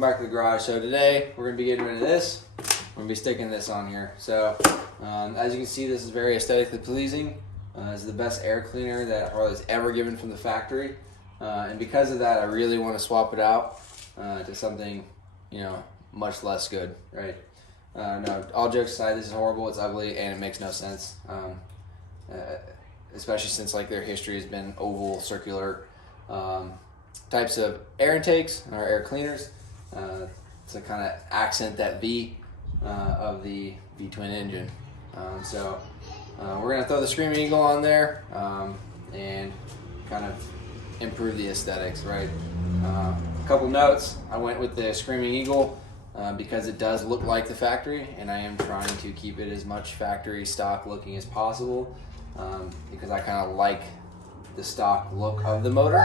welcome back to the garage. So today we're going to be getting rid of this. We're going to be sticking this on here. So as you can see, this is very aesthetically pleasing. It's the best air cleaner that Harley's ever given from the factory. And because of that, I really want to swap it out to something, you know, much less good, right? No, all jokes aside, this is horrible, it's ugly, and it makes no sense. Especially since like their history has been oval, circular types of air intakes or air cleaners to kind of accent that V of the V-twin engine. So we're gonna throw the Screaming Eagle on there and kind of improve the aesthetics, right? A couple notes: I went with the Screaming Eagle because it does look like the factory, and I am trying to keep it as much factory stock looking as possible because I kind of like the stock look of the motor,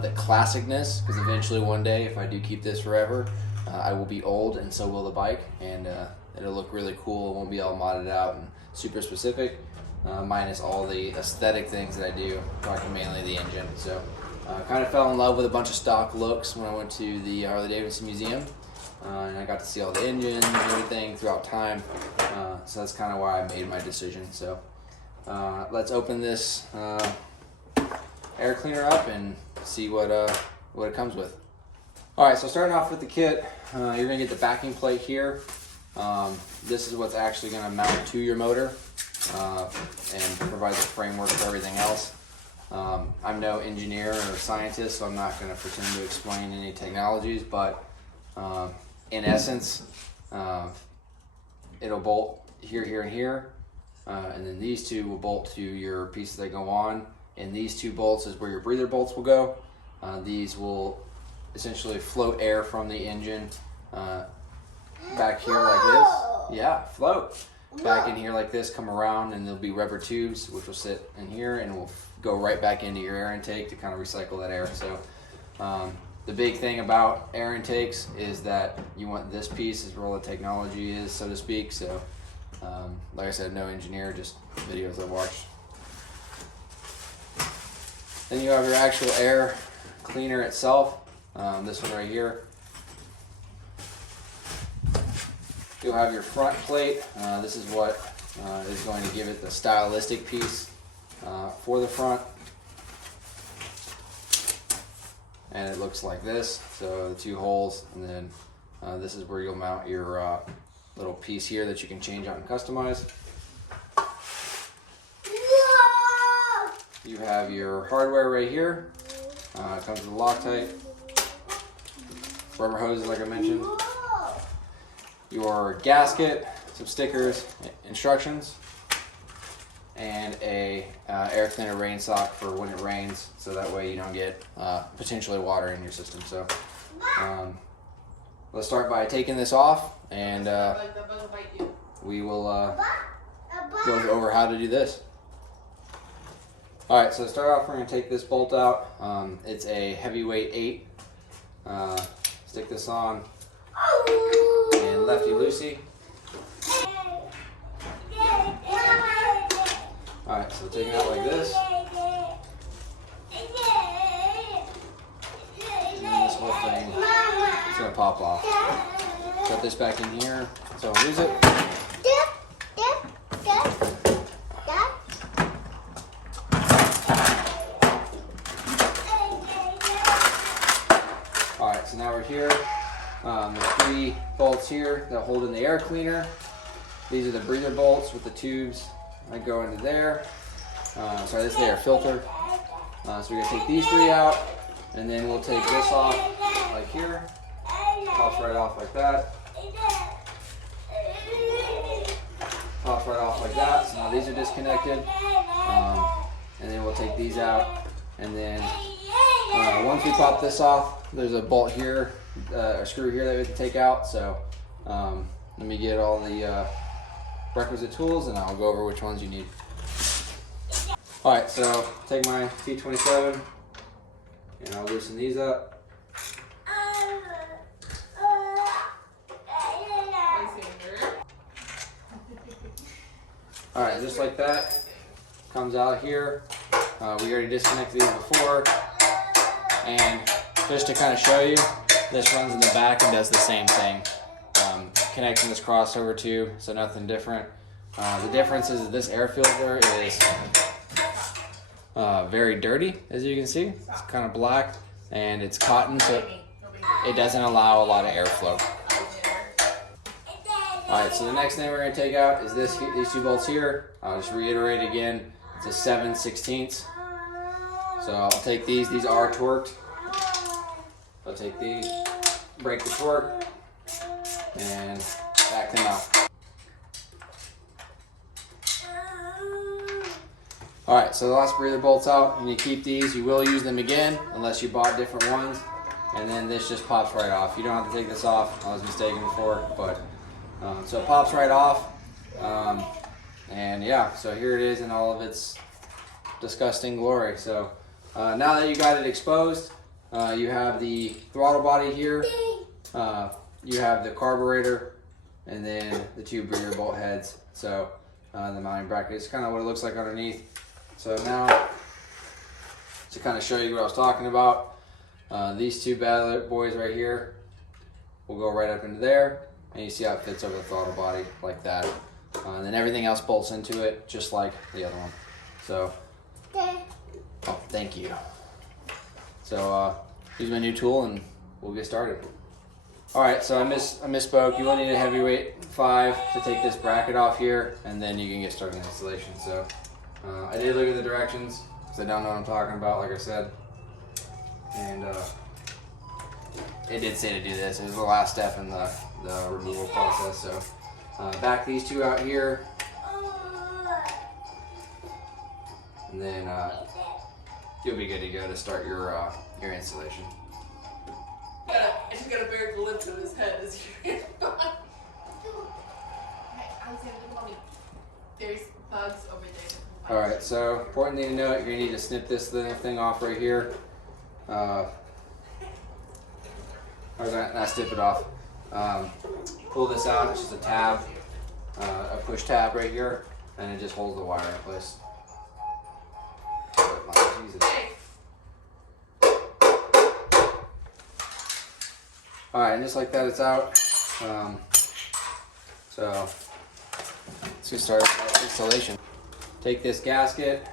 the classicness, because eventually one day, if I do keep this forever, I will be old and so will the bike, and it'll look really cool. It won't be all modded out and super specific, minus all the aesthetic things that I do, talking mainly the engine. So kind of fell in love with a bunch of stock looks when I went to the Harley-Davidson Museum, and I got to see all the engines and everything throughout time, so that's kind of why I made my decision. So let's open this air cleaner up and see what it comes with. All right, so starting off with the kit, you're gonna get the backing plate here. This is what's actually gonna mount to your motor and provide the framework for everything else. I'm no engineer or scientist, so I'm not gonna pretend to explain any technologies, but in essence, it'll bolt here, here, and here, and then these two will bolt to your pieces that go on. And these two bolts is where your breather bolts will go. These will essentially float air from the engine back here like this. Yeah, float. Back in here like this, come around, and there'll be rubber tubes which will sit in here and will go right back into your air intake to kind of recycle that air. So the big thing about air intakes is that you want this piece is where all the technology is, so to speak. So like I said, no engineer, just videos I've watched. Then you have your actual air cleaner itself, this one right here. You'll have your front plate. This is what is going to give it the stylistic piece for the front. And it looks like this, so the two holes, and then this is where you'll mount your little piece here that you can change out and customize. You have your hardware right here. It comes with a Loctite, rubber hoses like I mentioned, your gasket, some stickers, instructions, and a air cleaner rain sock for when it rains, so that way you don't get potentially water in your system. So let's start by taking this off, and we will go over how to do this. Alright, so to start off, we're going to take this bolt out. It's a heavyweight 8. Stick this on, and lefty-loosey. Alright, so take it out like this. And this whole thing is going to pop off. Set this back in here so I don't lose it. Alright, so now we're here. There's 3 bolts here that hold in the air cleaner. These are the breather bolts with the tubes that go into there. Sorry, this is the air filter. So we're going to take these 3 out, and then we'll take this off like here. Pops right off like that. Pops right off like that. So now these are disconnected. And then we'll take these out, and then once we pop this off, there's a bolt here, a screw here that we have to take out. So let me get all the requisite tools, and I'll go over which ones you need. Alright, so take my T27, and I'll loosen these up. Alright, just like that. Comes out here. We already disconnected these before. And just to kind of show you, This runs in the back and does the same thing. Connecting this crossover too, so nothing different. The difference is that this air filter is very dirty, as you can see. It's kind of black, and it's cotton, so it doesn't allow a lot of airflow. Alright, so the next thing we're going to take out is these two bolts here. I'll just reiterate again, it's a 7/16. So I'll take these are torqued. I'll take these, break the torque, and back them out. Alright, so the last breather bolt's out, and you keep these. You will use them again, unless you bought different ones. And then this just pops right off. You don't have to take this off. I was mistaken before, but so it pops right off. And yeah, so here it is in all of its disgusting glory. So now that you got it exposed, you have the throttle body here, you have the carburetor, and then the two breather bolt heads. So the mounting bracket is kind of what it looks like underneath. So now, to kind of show you what I was talking about, these two bad boys right here will go right up into there, and you see how it fits over the throttle body like that. And then everything else bolts into it just like the other one. So, oh, thank you. So use my new tool and we'll get started. All right, so I misspoke. You will need a heavyweight 5 to take this bracket off here, and then you can get started on installation. So I did look at the directions because I don't know what I'm talking about, like I said. And it did say to do this. It was the last step in the removal process. So back these two out here, and then you'll be good to go to start your installation. I just gotta bear the lips of his head as you There's bugs over there. Alright, so important thing to note, you're going to need to snip this little thing off right here. Not snip it off. Pull this out, it's just a tab, a push tab right here, and it just holds the wire in place. Alright, and just like that, it's out. So let's get started with installation. Take this gasket,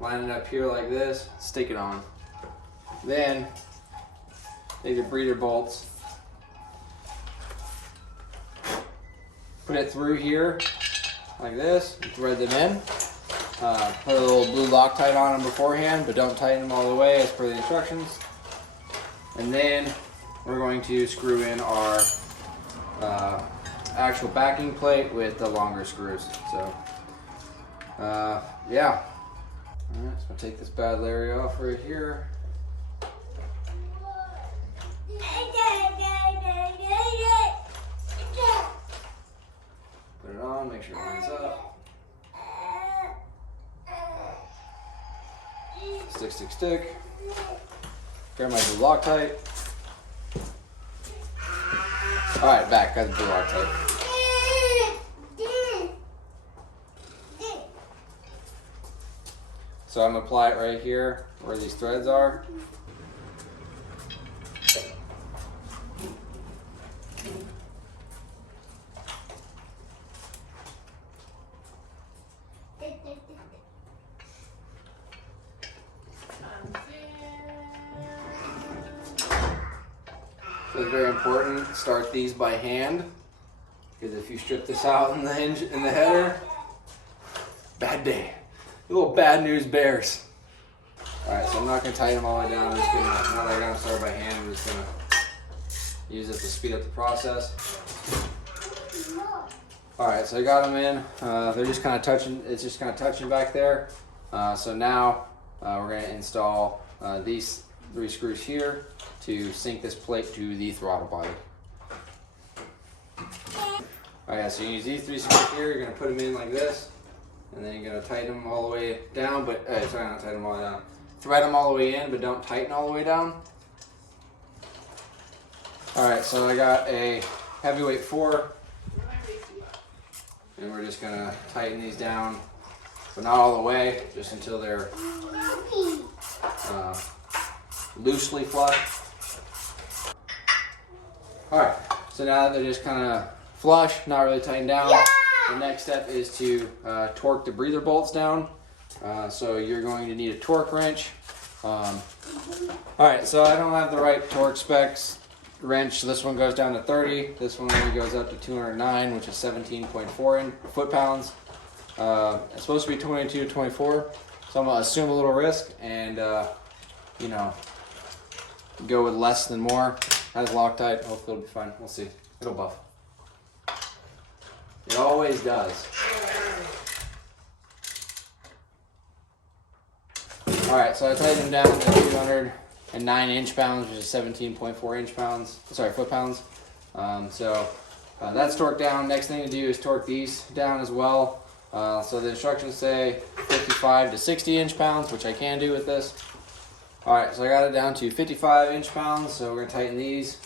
line it up here like this, stick it on. Then take the breather bolts, put it through here like this, and thread them in. Put a little blue Loctite on them beforehand, but don't tighten them all the way as per the instructions. And then we're going to screw in our actual backing plate with the longer screws. So yeah. Alright, so I'll take this bad Larry off right here. Put it on, make sure it lines up. Stick. Grab my blue Loctite. Alright, back, got the blue Loctite. So I'm going to apply it right here where these threads are. So it's very important, start these by hand, because if you strip this out in the header, bad day. Little bad news bears. Alright, so I'm not going to tighten them all the way down. I'm just going to, now that I got them started by hand, I'm just going to use it to speed up the process. Alright, so I got them in. They're just kind of touching, it's just kind of touching back there. So now we're going to install these 3 screws here to sink this plate to the throttle body. Alright, so you use these 3 screws here, you're going to put them in like this. And then you're going to tighten them all the way down, but, sorry, not tighten them all the way down. Thread them all the way in, but don't tighten all the way down. Alright, so I got a heavyweight 4. And we're just going to tighten these down, but not all the way, just until they're loosely flush. All right, so now that they're just kind of flush, not really tightened down, the next step is to torque the breather bolts down. So you're going to need a torque wrench. All right, so I don't have the right torque specs wrench. This one goes down to 30. This one only goes up to 209, which is 17.4 foot-pounds. It's supposed to be 22 to 24, so I'm gonna assume a little risk and you know, go with less than more. Has Loctite. Hopefully it'll be fine. We'll see. It'll buff. It always does. All right, so I tightened them down to 209 inch-pounds, which is 17.4 inch-pounds. Sorry, foot-pounds. So that's torqued down. Next thing to do is torque these down as well. So the instructions say 55 to 60 inch-pounds, which I can do with this. All right, so I got it down to 55 inch-pounds. So we're gonna tighten these.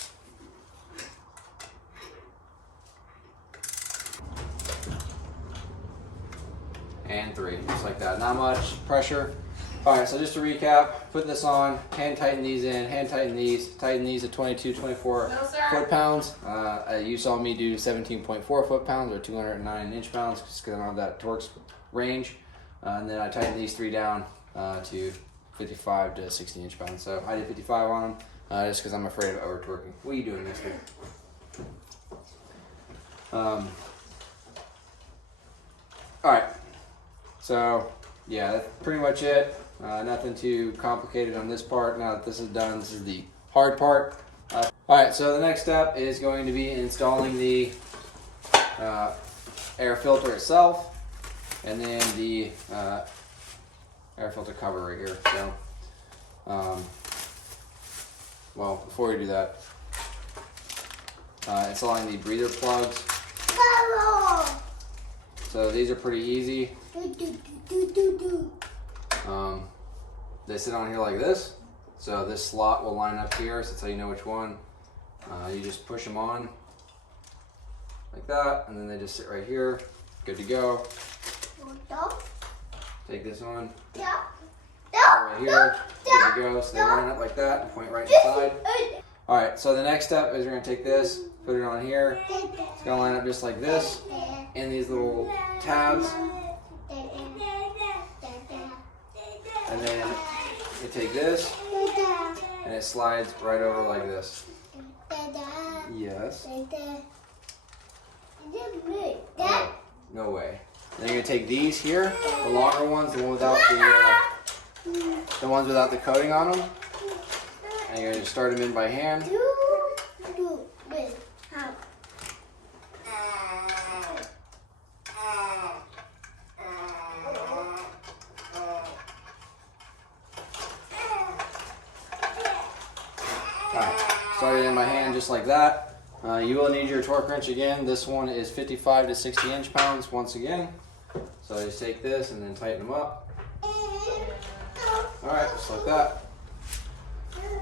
And 3, just like that. Not much pressure. All right, so just to recap, put this on, hand tighten these in, hand tighten these to 22, 24 foot-pounds. You saw me do 17.4 foot-pounds or 209 inch-pounds just because I don't have that torque range. And then I tightened these 3 down to 55 to 60 inch-pounds. So I did 55 on them just because I'm afraid of over-torquing. What are you doing, mister? All right, so yeah, that's pretty much it. Nothing too complicated on this part. Now that this is done, this is the hard part. All right, so the next step is going to be installing the air filter itself, and then the air filter cover right here. So, well, before we do that, installing the breather plugs. So these are pretty easy. They sit on here like this, so this slot will line up here, so that's how you know which one. You just push them on like that, and then they just sit right here, good to go. Take this one, right here, good to go, so they line up like that and point right inside. Alright, so the next step is we're going to take this, put it on here, it's going to line up just like this, in these little tabs. And then you take this, and it slides right over like this. Yes. Oh, no way. Then you're gonna take these here, the longer ones, the ones without the coating on them, and you're gonna start them in by hand. Started in my hand just like that. You will need your torque wrench again. This one is 55 to 60 inch-pounds once again. So I just take this and then tighten them up. Alright, just like that.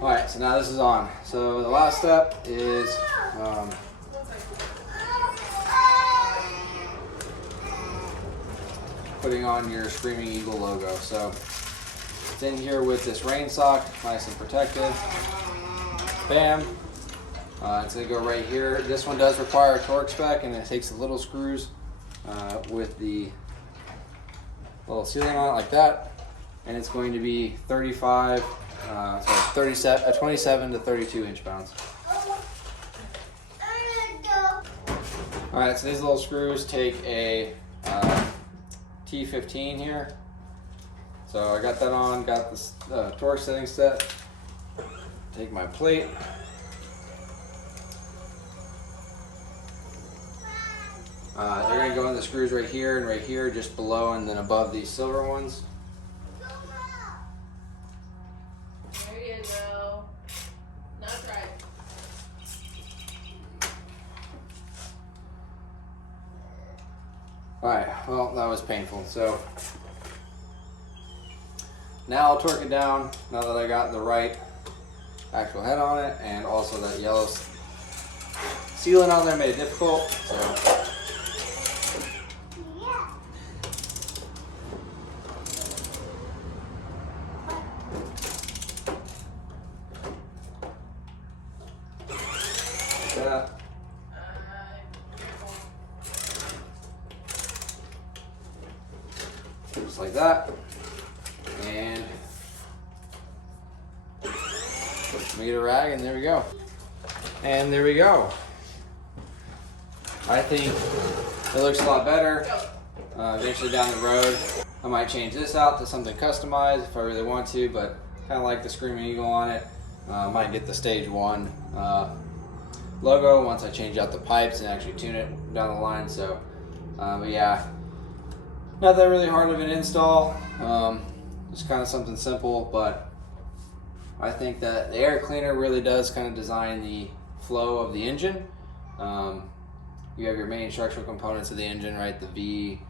Alright, so now this is on. So the last step is putting on your Screaming Eagle logo. So it's in here with this rain sock, nice and protected. Bam. It's going to go right here. This one does require a torque spec, and it takes the little screws with the little sealing on it like that. And it's going to be 27 to 32 inch-pounds. Alright, so these little screws take a T15 here. So I got that on, got this torque setting set. Take my plate. They're going to go in the screws right here and right here, just below and then above these silver ones. There you go. Not right. Alright, well, that was painful. So now I'll torque it down now that I got the right actual head on it, and also that yellow sealant on there made it difficult. So that. And we get a rag, and there we go. And there we go. I think it looks a lot better. Eventually down the road, I might change this out to something customized if I really want to, but kind of like the Screaming Eagle on it. I might get the Stage 1 logo once I change out the pipes and actually tune it down the line. So, but yeah, not that really hard of an install. Just kind of something simple, but I think that the air cleaner really does kind of design the flow of the engine. You have your main structural components of the engine, right? The V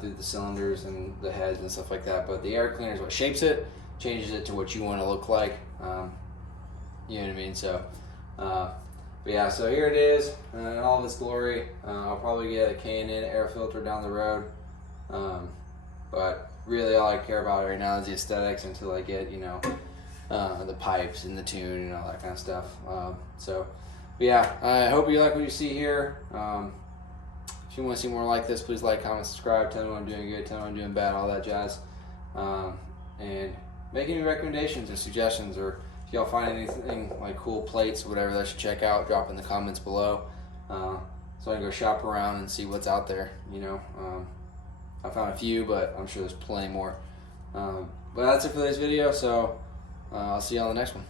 through the cylinders and the heads and stuff like that. But the air cleaner is what shapes it, changes it to what you want to look like. You know what I mean? So, but yeah, so here it is in all of its glory. I'll probably get a K&N air filter down the road. But really all I care about right now is the aesthetics until I get, you know, the pipes and the tune and all that kind of stuff. So, but yeah, I hope you like what you see here. If you want to see more like this, please like, comment, subscribe, tell me when I'm doing good, tell me when I'm doing bad, all that jazz. And make any recommendations or suggestions, or if y'all find anything like cool plates or whatever that I should check out, drop in the comments below. So I can go shop around and see what's out there, you know. I found a few, but I'm sure there's plenty more. But that's it for this video, so I'll see you on the next one.